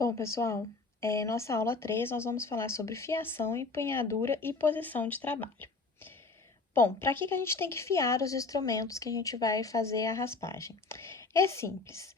Bom, pessoal, nossa aula 3 nós vamos falar sobre fiação, empunhadura e posição de trabalho. Bom, para que a gente tem que fiar os instrumentos que a gente vai fazer a raspagem? É simples.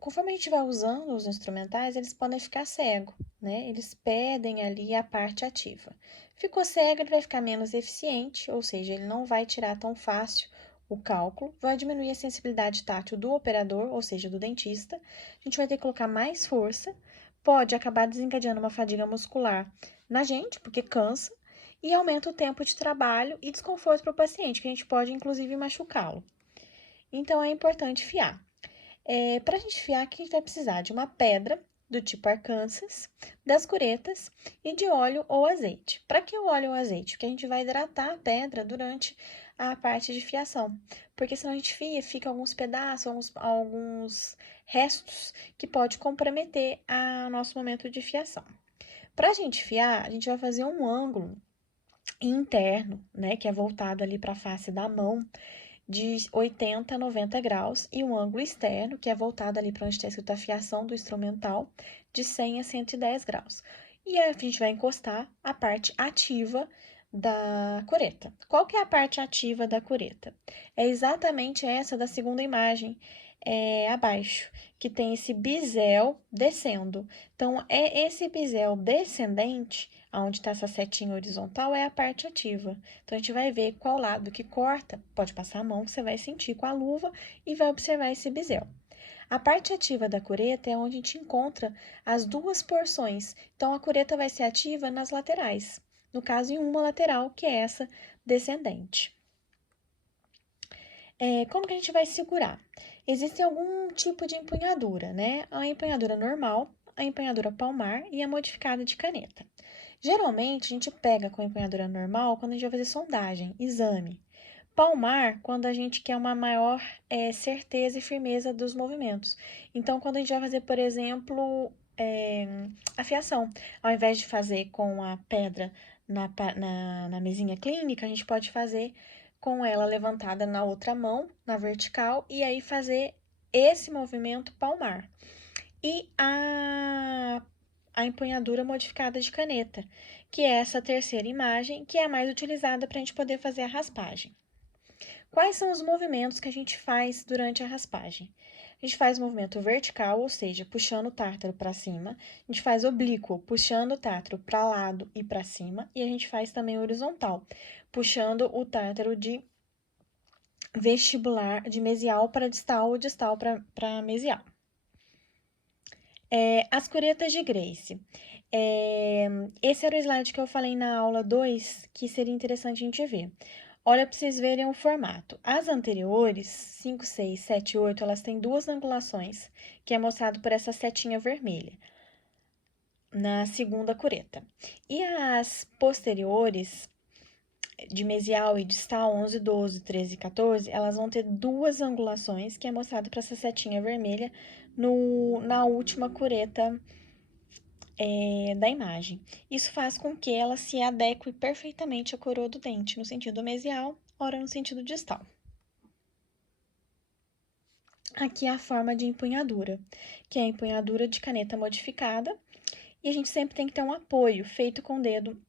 Conforme a gente vai usando os instrumentais, eles podem ficar cegos, né? Eles perdem ali a parte ativa. Ficou cego, ele vai ficar menos eficiente, ou seja, ele não vai tirar tão fácil o cálculo, vai diminuir a sensibilidade tátil do operador, ou seja, do dentista. A gente vai ter que colocar mais força, pode acabar desencadeando uma fadiga muscular na gente, porque cansa, e aumenta o tempo de trabalho e desconforto para o paciente, que a gente pode inclusive machucá-lo. Então é importante fiar. Para a gente fiar, aqui a gente vai precisar de uma pedra do tipo Arkansas, das curetas e de óleo ou azeite. Para que o óleo ou azeite? Porque a gente vai hidratar a pedra durante a parte de fiação. Porque senão a gente fica alguns pedaços, alguns restos que pode comprometer o nosso momento de fiação. Para a gente fiar, a gente vai fazer um ângulo interno, né, que é voltado ali para a face da mão, de 80 a 90 graus, e um ângulo externo, que é voltado ali para onde está escrito a fiação do instrumental, de 100 a 110 graus. E aí a gente vai encostar a parte ativa da cureta. Qual que é a parte ativa da cureta? É exatamente essa da segunda imagem, abaixo, que tem esse bisel descendo. Então, é esse bisel descendente, onde está essa setinha horizontal, é a parte ativa. Então, a gente vai ver qual lado que corta, pode passar a mão, que você vai sentir com a luva e vai observar esse bisel. A parte ativa da cureta é onde a gente encontra as duas porções. Então, a cureta vai ser ativa nas laterais. No caso, em uma lateral, que é essa descendente. Como que a gente vai segurar? Existe algum tipo de empunhadura, né? A empunhadura normal, a empunhadura palmar e a modificada de caneta. Geralmente, a gente pega com a empunhadura normal quando a gente vai fazer sondagem, exame. Palmar, quando a gente quer uma maior certeza e firmeza dos movimentos. Então, quando a gente vai fazer, por exemplo, a fiação, ao invés de fazer com a pedra na mesinha clínica, a gente pode fazer com ela levantada na outra mão, na vertical, e aí fazer esse movimento palmar. E a empunhadura modificada de caneta, que é essa terceira imagem, que é a mais utilizada para a gente poder fazer a raspagem. Quais são os movimentos que a gente faz durante a raspagem? A gente faz o movimento vertical, ou seja, puxando o tártaro para cima. A gente faz oblíquo, puxando o tártaro para lado e para cima. E a gente faz também horizontal, puxando o tártaro de vestibular, de mesial para distal ou distal para mesial. As curetas de Grace. Esse era o slide que eu falei na aula 2, que seria interessante a gente ver. Olha para vocês verem o formato. As anteriores, 5, 6, 7 e 8, elas têm duas angulações, que é mostrado por essa setinha vermelha, na segunda cureta. E as posteriores, de mesial e distal, 11, 12, 13 e 14, elas vão ter duas angulações, que é mostrado para essa setinha vermelha na última cureta da imagem. Isso faz com que ela se adeque perfeitamente à coroa do dente, no sentido mesial, ora no sentido distal. Aqui é a forma de empunhadura, que é a empunhadura de caneta modificada, e a gente sempre tem que ter um apoio feito com o dedo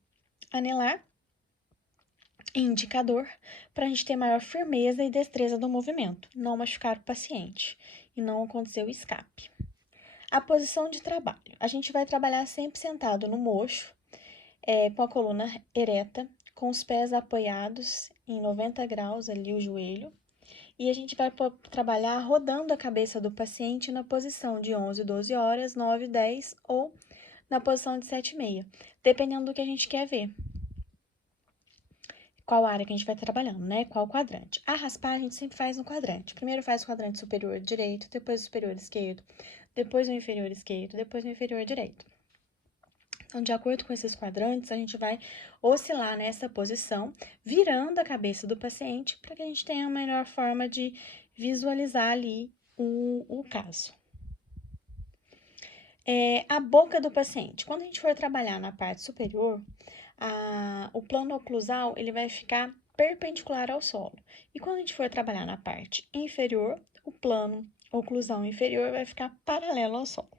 anelar e indicador, para a gente ter maior firmeza e destreza do movimento, não machucar o paciente e não acontecer o escape. A posição de trabalho. A gente vai trabalhar sempre sentado no mocho, com a coluna ereta, com os pés apoiados em 90 graus ali o joelho. E a gente vai trabalhar rodando a cabeça do paciente na posição de 11, 12 horas, 9, 10 ou na posição de 7 e meia, dependendo do que a gente quer ver. Qual área que a gente vai trabalhando, né? Qual quadrante. A raspagem a gente sempre faz no quadrante. Primeiro faz o quadrante superior direito, depois o superior esquerdo, depois o inferior esquerdo, depois o inferior direito. Então, de acordo com esses quadrantes, a gente vai oscilar nessa posição, virando a cabeça do paciente, para que a gente tenha a melhor forma de visualizar ali o caso. A boca do paciente. Quando a gente for trabalhar na parte superior, o plano oclusal ele vai ficar perpendicular ao solo. E quando a gente for trabalhar na parte inferior, o plano oclusal inferior vai ficar paralelo ao solo.